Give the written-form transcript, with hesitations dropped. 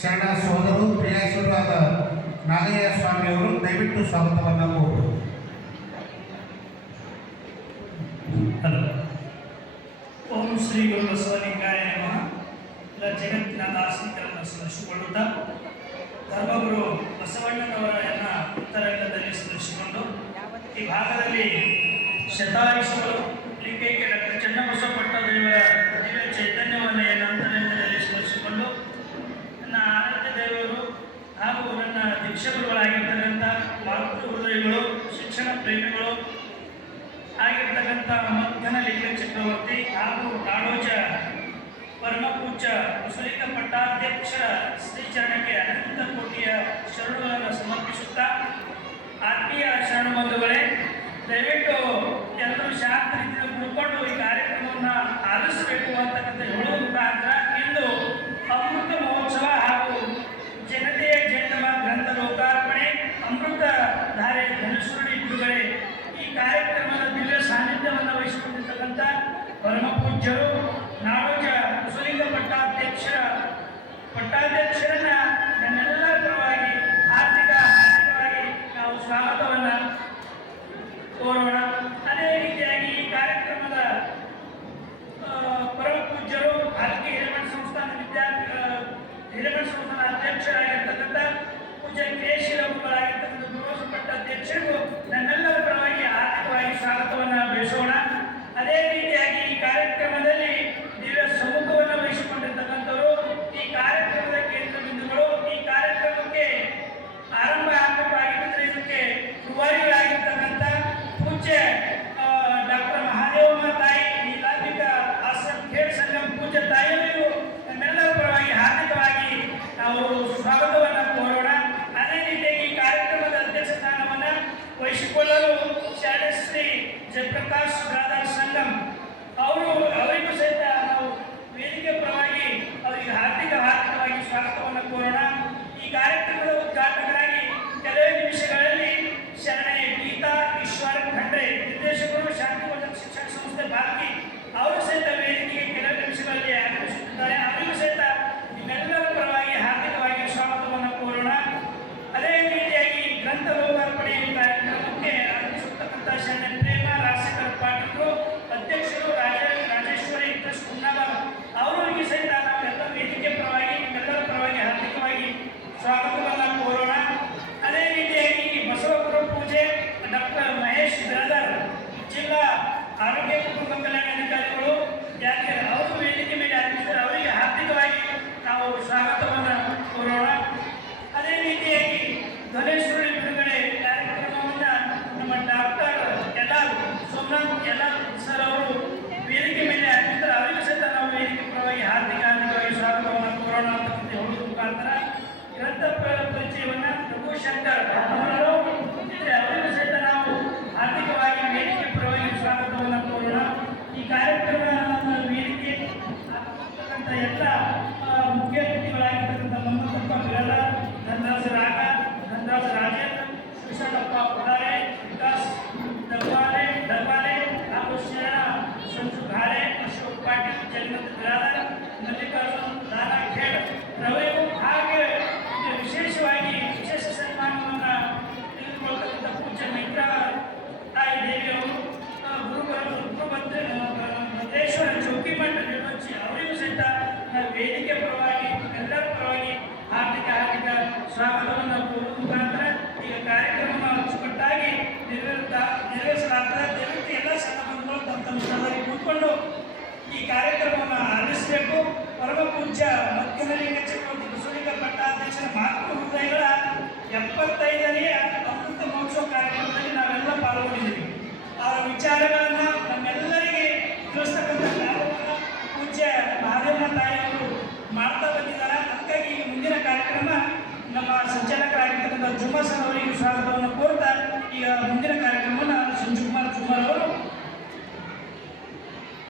ಶರಣ ಸೋದರು ಕ್ರಿಯಾಶೀಲರು ಆದ ನಾಗಯ್ಯ ಸ್ವಾಮಿಯವರು ದಯವಿಟ್ಟು ಸ್ವಾಗತವನ್ನು ಕೋರು. ಓಂ ಶ್ರೀ ಗುರು ಬಸವಲಿಂಗಾಯ ನಮಃ. ಜಗತ್ತಿನ ದಾರ್ಶನಿಕರನ್ನು ಸ್ಮರಿಸಿಕೊಳ್ಳುತ್ತಾ ಧರ್ಮಗುರು ಬಸವಣ್ಣನವರನ್ನ ಅಂತರಂಗದಲ್ಲಿ ಸ್ಮರಿಸಿಕೊಂಡು ಈ ಭಾಗದಲ್ಲಿ ಶತಾಯುಷರು ಲಿಂಗೈಕ್ಯ ಡಾಕ್ಟರ್ ಚನ್ನಬಸವಪಟ್ಟ ದೇವರ ದಿವ್ಯ ಚೈತನ್ಯವನ್ನು ಅಂತರಂಗದಲ್ಲಿ ಸ್ಮರಿಸಿಕೊಂಡು ನನ್ನ ಆರಾಧ್ಯ ದೇವರು ಹಾಗೂ ನನ್ನ ದೀಕ್ಷಕರುಗಳಾಗಿರ್ತಕ್ಕಂಥ ಮಾತೃ ಹೃದಯಗಳು, ಶಿಕ್ಷಣ ಪ್ರೇಮಿಗಳು ಆಗಿರ್ತಕ್ಕಂಥ ಮಧ್ಯನ ಲಿಂಗ ಚಕ್ರವರ್ತಿ ಹಾಗೂ ನಾಡೋಜ ಪರಮಪೂಜ್ಯ ಮುಸಲಿಕ ಪಟ್ಟಾಧ್ಯಕ್ಷ ಶ್ರೀಚರಣಕ್ಕೆ ಅನಂತ ಕೋಟಿಯ ಶರಣುಗಳನ್ನು ಸಮರ್ಪಿಸುತ್ತಾ, ಆತ್ಮೀಯ ಶರಣ ಬಂಧುಗಳೇ, ದಯವಿಟ್ಟು ಎಲ್ಲರೂ ಶಾಂತ ರೀತಿಯಲ್ಲಿ ಕುಳ್ಕೊಂಡು ಈ ಕಾರ್ಯಕ್ರಮವನ್ನು ಆಲಿಸಬೇಕು ಅಂತಕ್ಕಂಥ ಹೇಳುವ ಮುಖಾಂತರ ಇಂದು ಅಮೃತ ಮಹೋತ್ಸವ ಹಾಗೂ ಜನತೆಯ ಜಯಂತಮ ಗ್ರಂಥ ಲೋಕಾರ್ಪಣೆ, ಅಮೃತ ಧಾರೆ ಧನುಸುರುಳಿ ಬಿಡುಗಡೆ ಈ ಕಾರ್ಯಕ್ರಮದ ದಿವ್ಯ ಸಾನ್ನಿಧ್ಯವನ್ನು ವಹಿಸಿಕೊಂಡಿರ್ತಕ್ಕಂಥ ಪರಮಪೂಜ್ಯರು ನಾಡೋಜ ಮುಸಲಿಂಗ ಪಟ್ಟಾಧ್ಯಕ್ಷರನ್ನ ನನ್ನೆಲ್ಲರ ಪರವಾಗಿ ಆರ್ಥಿಕವಾಗಿ ನಾವು ಸ್ವಾಗತವನ್ನು ಕೋರೋಣ. ಅದೇ ರೀತಿಯಾಗಿ ಈ ಕಾರ್ಯಕ್ರಮದ ಪರಮಪೂಜ್ಯರು ಭಾರತೀಯ ಹಿರೇಮಠ ಸಂಸ್ಥಾನ ಹಿರೇಮಠ ಸಂಸ್ಥಾನ ಅಧ್ಯಕ್ಷರಾಗಿರ್ತಕ್ಕಂಥ ಪೂಜ್ಯ ಕ್ರಿಯಾಶೀಲರಾಗಿರ್ತಕ್ಕಂಥ ಪಟ್ಟಾಧ್ಯಕ್ಷರಿಗೂ ನನ್ನೆಲ್ಲರ ಪರವಾಗಿ ಆರ್ಥಿಕವಾಗಿ ಸ್ವಾಗತವನ್ನು ಬಯಸೋಣ. ಅದೇ ರೀತಿಯಾಗಿ ಈ ಕಾರ್ಯಕ್ರಮದಲ್ಲಿ ದಿವ್ಯ ಸಮ್ಮುಖವನ್ನು ವಹಿಸಿಕೊಂಡಿರ್ತಕ್ಕಂಥವರು, ಈ ಕಾರ್ಯಕ್ರಮದ ಕೇಂದ್ರ ಬಿಂದುಗಳು, ಈ ಕಾರ್ಯಕ್ರಮಕ್ಕೆ ಆರಂಭ ಆಗಬೇಕಾಗಿದ್ದರೆ ಇದಕ್ಕೆ ರೂವಾರಿಗಳಾಗಿರ್ತಕ್ಕಂಥ ಪೂಜ್ಯ ಡಾಕ್ಟರ್ ಮಹಾದೇವಮ್ಮ ತಾಯಿ ನೀಲಾಂಬಿಕ ಆಶ್ರಮ ಖೇಡ್ ಸಂಘಂ ಪೂಜ್ಯ ತಾಯಿಯರಿಗೂ ನಮ್ಮೆಲ್ಲರ ಪರವಾಗಿ ಹಾರ್ದಿಕವಾಗಿ ನಾವು ಸ್ವಾಗತವನ್ನು ಕೋರೋಣ. ಅದೇ ರೀತಿಯಾಗಿ ಈ ಕಾರ್ಯಕ್ರಮದ ಅಧ್ಯಕ್ಷ ಸ್ಥಾನವನ್ನು ವಹಿಸಿಕೊಳ್ಳಲು ಶ್ರೀ ಜಯಪ್ರಕಾಶ್ ಬ್ರಾದರ್ ಸಂಗಮ್ ಅವರಿಗೂ ಸಹಿತ ನಾವು ವೇದಿಕೆ ಪರವಾಗಿ ಅವರಿಗೆ ಹಾರ್ದಿಕವಾಗಿ ಸ್ವಾಗತವನ್ನು ಕೋರೋಣ. ಈ ಕಾರ್ಯಕ್ರಮದ ಉದ್ಘಾಟಕರಾಗಿ ಕೆಲವೇ ನಿಮಿಷಗಳಲ್ಲಿ ಶರಣೆ ಗೀತಾ ಈಶ್ವರ್ ಖಂಡ್ರೆ, ನಿರ್ದೇಶಕರು ಶಾಂತಿವರ್ಧಕ ಶಿಕ್ಷಣ ಸಂಸ್ಥೆ ಬಾಲ್ಕಿ, ಅವರು ಸಹಿತ ವೇದಿಕೆಗೆ ಕೆಲವೇ ನಿಮಿಷಗಳಲ್ಲಿ ಆಗಮಿಸುತ್ತಿದ್ದಾರೆ. ಅವರಿಗೂ ಸಹಿತ ನಿಮ್ಮೆಲ್ಲರ ಪರವಾಗಿ ಹಾರ್ದಿಕವಾಗಿ ಸ್ವಾಗತವನ್ನು ಕೋರೋಣ. ಅದೇ ರೀತಿಯಾಗಿ ಗ್ರಂಥ ಲೋಕಾರ್ಪಣೆ ಕಾರ್ಯಕ್ರಮಕ್ಕೆ ಆಗಮಿಸುತ್ತಕ್ಕಂಥ ಶರಣೆ ಪ್ರೇಮ ರಾಜಶೇಖರ ಪಾಟೀಲರು, ಅಧ್ಯಕ್ಷರು ರಾಜೇಶ್ವರಿ ಟ್ರಸ್ಟ್ ಹುನ್ನಾಬಾದ್, ಅವರಿಗೆ ಸಹಿತ ನಾವೆಲ್ಲ ವೇದಿಕೆ ಪರವಾಗಿ ನಿಮ್ಮೆಲ್ಲರ ಪರವಾಗಿ ಹಾರ್ದಿಕವಾಗಿ ಸ್ವಾಗತವನ್ನು ಕೋರೋಣ. ಅದೇ ರೀತಿಯಾಗಿ ಬಸವಗುರು ಪೂಜೆ ಡಾಕ್ಟರ್ ಮಹೇಶ್ ಬ್ರದರ್, ಜಿಲ್ಲಾ ಆರೋಗ್ಯ ಕುಟುಂಬ ಕಲ್ಯಾಣಾಧಿಕಾರಿಗಳು, ಯಾಕೆ ಅವರು ವೇದಿಕೆ ಮೇಲೆ ಆಗಮಿಸಿದರೆ ಅವರಿಗೆ ಹಾರ್ದಿಕವಾಗಿ ನಾವು ಸ್ವಾಗತವನ್ನು ಕೋರೋಣ. ಅದೇ ರೀತಿಯಾಗಿ ಧನೇಶ್ವರಿ ಬಿಡುಗಡೆ ಕಾರ್ಯಕ್ರಮವನ್ನು ನಮ್ಮ ಡಾಕ್ಟರ್ ಸೋಮನಾಥ್ ಯಲಾಲ್ ಸರ್ ಅವರು ವೇದಿಕೆ ಮೇಲೆ ಆಗಮಿಸಿದರೆ ಅವರಿಗೂ ಸಹಿತ ನಾವು ವೇದಿಕೆ ಪರವಾಗಿ ಹಾರ್ದಿಕವಾಗಿ ಸ್ವಾಗತವನ್ನು ಕೋರೋಣ ಅಂತ ಹೇಳುವ ಮುಖಾಂತರ ಗ್ರಂಥ ಪರಿಚಯವನ್ನು ರಘುಶಂಕರ್ ಅವರು ಹೊಂದಿದ್ರೆ ಅವರಿಗೂ ಸಹಿತ ನಾವು ಹಾರ್ದಿಕವಾಗಿ ವೇದಿಕೆ ಪರವಾಗಿ ಸ್ವಾಗತವನ್ನು ಕೋರೋಣ. ಈ ಕಾರ್ಯಕ್ರಮದ ವೇದಿಕೆ ಆಗ್ತಕ್ಕಂಥ ಎಲ್ಲ ಮುಖ್ಯ ಅತಿಥಿಗಳಾಗಿರ್ತಕ್ಕಂಥ ಮಮ್ಮತಪ್ಪ ಬಿರಲ, ಧನರಾಜ ರಾಗ, ಧನರಾಜ ರಾಜೇಂದ್ರ, ಸುಶಾಲಪ್ಪ ಪುಡಾರೆ, ವಿಕಾಸ್ ಡಬ್ಬಾಲೆ ಹಾಗೂ ಶರಣ ಸಂಜು ಘಾಲೆ, ಅಶೋಕ್ ಪಾಟೀಲ್, ಜಗನ್ನಾಥ್ ಬಿರಾದರ್, ಮಲ್ಲಿಕಾರ್ಜುನ್ ದಾನಾ ಖೇಡ್ ರವಿಗೂ ಹಾಗೆ ವಿಶೇಷವಾಗಿ ವಿಶೇಷ ಸನ್ಮಾನವನ್ನು ತೆಗೆದುಕೊಳ್ತಕ್ಕಂಥ ಪೂಜ್ಯ ಮೈತ್ರ ತಾಯಿ ದೇವಿಯವರು, ಭದ್ರೇಶ್ವರ ಚೌಕಿಮಠ ನಿರ್ವಹಿಸಿ ಅವರಿಗೂ ಸಹಿತ ವೇದಿಕೆ ಪರವಾಗಿ ಎಲ್ಲರ ಪರವಾಗಿ ಹಾರ್ದಿಕ ಸ್ವಾಗತವನ್ನು ಕೋರುವ ಮುಖಾಂತರ ಈಗ ಕಾರ್ಯಕ್ರಮವನ್ನು ಅಚ್ಚುಕಟ್ಟಾಗಿ ನೆರವೇರಿಸಲಾಗ್ತದೆ. ದಯವಿಟ್ಟು ಎಲ್ಲ ಸಣ್ಣ ಬಂಧುಗಳು ತಮ್ಮ ಸ್ಥಳದಲ್ಲಿ ಕೂತ್ಕೊಂಡು ಈ ಕಾರ್ಯಕ್ರಮವನ್ನು ಆಲಿಸಬೇಕು. ಪರಮ ಪೂಜ್ಯ ಮಧ್ಯಮಲಿಂಗ ಚಕ್ರವರ್ತಿ ಮುಸಲಿಕ ಪಟ್ಟಾಧ್ಯಕ್ಷರ ಮಾತೃ ಹೃದಯಗಳ 75ನೇ ಅಮೃತ ಮಹೋತ್ಸವ ಕಾರ್ಯಕ್ರಮದಲ್ಲಿ ನಾವೆಲ್ಲ ಪಾಲ್ಗೊಂಡಿದ್ದೀವಿ. ಅವರ ವಿಚಾರಗಳನ್ನು ನಮ್ಮೆಲ್ಲರಿಗೆ ತಿಳಿಸ್ತಕ್ಕಂಥ ಕಾರ್ಯಕ್ರಮ ಪೂಜ್ಯ ಮಹಾದೇವಮ್ಮ ತಾಯಿಯವರು ಮಾಡ್ತಾ ಬಂದಿದ್ದಾರೆ. ಅದಕ್ಕಾಗಿ ಈ ಮುಂದಿನ ಕಾರ್ಯಕ್ರಮ ನಮ್ಮ ಸಂಚಾಲಕರಾಗಿರ್ತಕ್ಕಂಥ ಜುಮ್ಮಸನ್ ಅವರಿಗೆ ಸ್ವಾಗತವನ್ನು ಕೋರ್ತಾ ಈಗ ಮುಂದಿನ ಕಾರ್ಯಕ್ರಮ